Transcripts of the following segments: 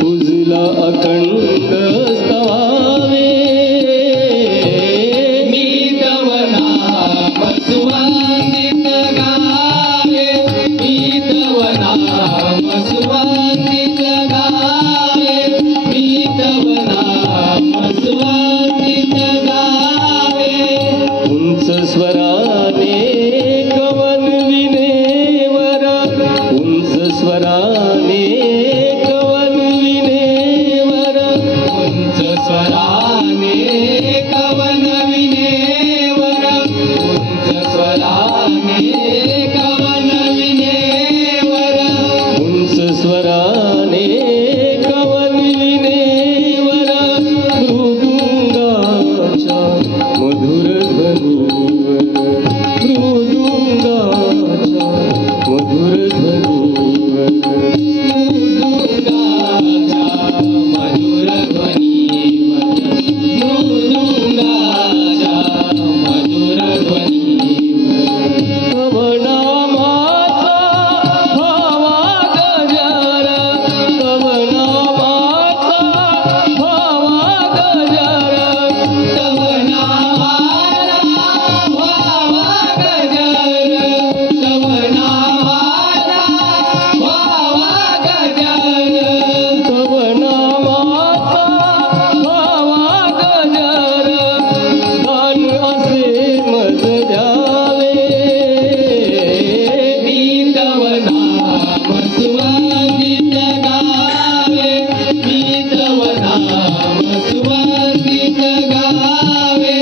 तुझला अखंड स्तवावे मी तव नाम सुवंदित गावे मी तव नाम सुवंदित गावे मी तव नाम सुवंदित गावे उंच स्वराने कवन विनेवर उंच स्वराने कवन विनेवर उंच स्वराने कवन विनेवर उंच स्वराने कवन विनेवर उंच स्वराने कवन विनेवर मृदुंगाच्या मधुर ध्वनीवर मृदुंगाच्या मधुर ध्वनीवर मृदुंगाच्या मधुर ध्वनीवर मृदुंगाच्या मधुर ध्वनीवर तव नामाचा भावा गजर तव नामाचा भावा गजर तव नामाचा भावा गजर तव नामाचा भावा गजर तव नामाचा भावा गजर दान असे मज द्यावे मी तव नाम सुवंदित गावे मी तव नाम सुवंदित गावे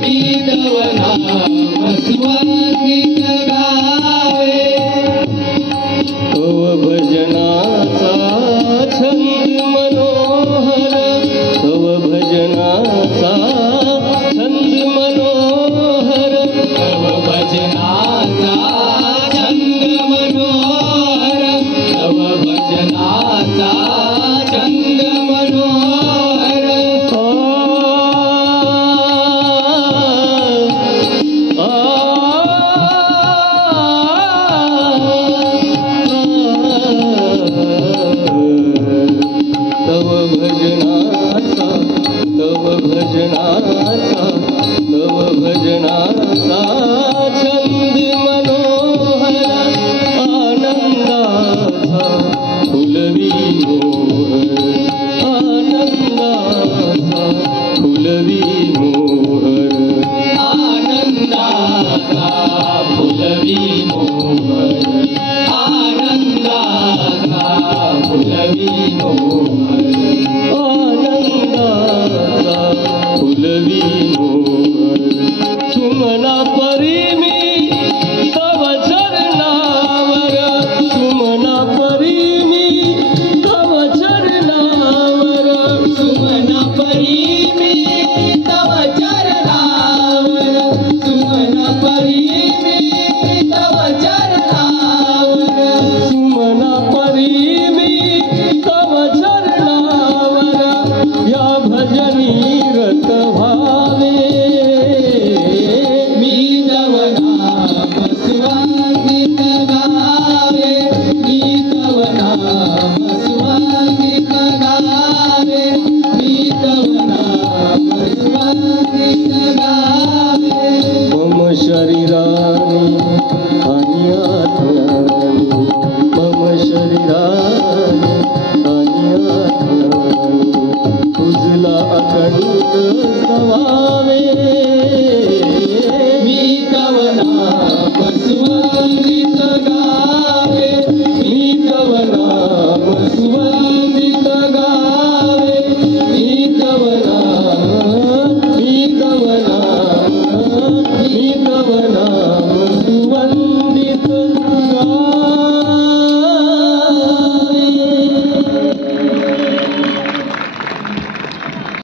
मी तव नाम सुवंदित गावे तव भजनाचा छंद मनोहर तव भजनाचा छंद मनोहर तव भजनाचा छंद मनोहर तव भजनाचा छंद मनोहर तव भजनाचा तव भजनाचा तव भजनाचा छंद मनोहर आनंदाचा फुलवी मोहर आनंदाचा फुलवी मोहर आनंदाचा फुलवी मोहर आनंदाचा फुलवी मोहर